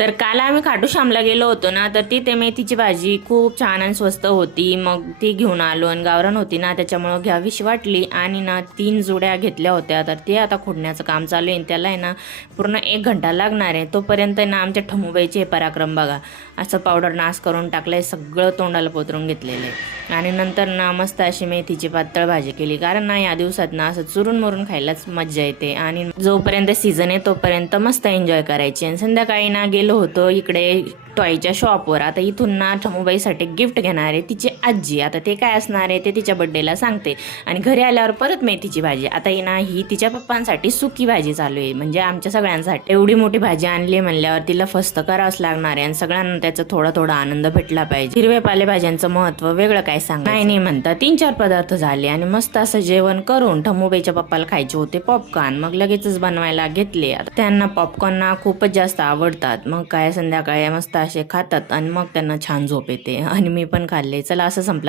तर काल आम्ही खाटू श्यामला गेलो होतो ना, तर तिथे मेथीची भाजी खूप छान आणि स्वस्त होती. मग ती घेऊन आलो आणि गावरान होती ना, त्याच्यामुळं घ्यावीशी वाटली आणि ना 3 जुड्या घेतल्या होत्या. तर ते आता खोडण्याचं काम चालू आहे. त्याला आहे ना पूर्ण 1 घंटा लागणार आहे. तोपर्यंत ना आमच्या ठमूबाईचे पराक्रम बघा. असं पावडर नाश करून टाकलंय, सगळं तोंडाला पोतरून घेतलेलं आहे. आणि नंतर ना मस्त अशी मेथीची पातळ भाजी केली, कारण ना या दिवसात ना असं चुरून मरून खायलाच मज्जा येते. आणि जोपर्यंत सीझन आहे तोपर्यंत मस्त एन्जॉय करायची. आणि संध्याकाळी ना गेलो होतो इकडे टॉयच्या शॉपवर. आता इथून ना ठमूबाईसाठी गिफ्ट घेणार आहे तिची आजी. आता ते काय असणार आहे ते तिच्या बड्डेला सांगते. आणि घरी आल्यावर परत मेथीची भाजी. आता ही ना ही तिच्या पप्पांसाठी सुकी भाजी चालू आहे, म्हणजे आमच्या सगळ्यांसाठी. एवढी मोठी भाजी आणली म्हणल्यावर तिला फस्त करावंच लागणार आहे आणि सगळ्यांना त्याचा थोडा थोडा आनंद भेटला पाहिजे. हिरव्या पालेभाज्यांचं महत्व वेगळं काय सांगा. नाही म्हणता 3-4 पदार्थ झाले आणि मस्त असं जेवण करून ठमूबाईच्या पप्पाला खायचे होते पॉपकॉर्न. मग लगेचच बनवायला घेतले. त्यांना पॉपकॉर्न ना खूपच जास्त आवडतात. मग काय संध्याकाळी मस्त असे खातात आणि मग त्यांना छान झोप येते. आणि मी पण खाल्ले. चला असं संपला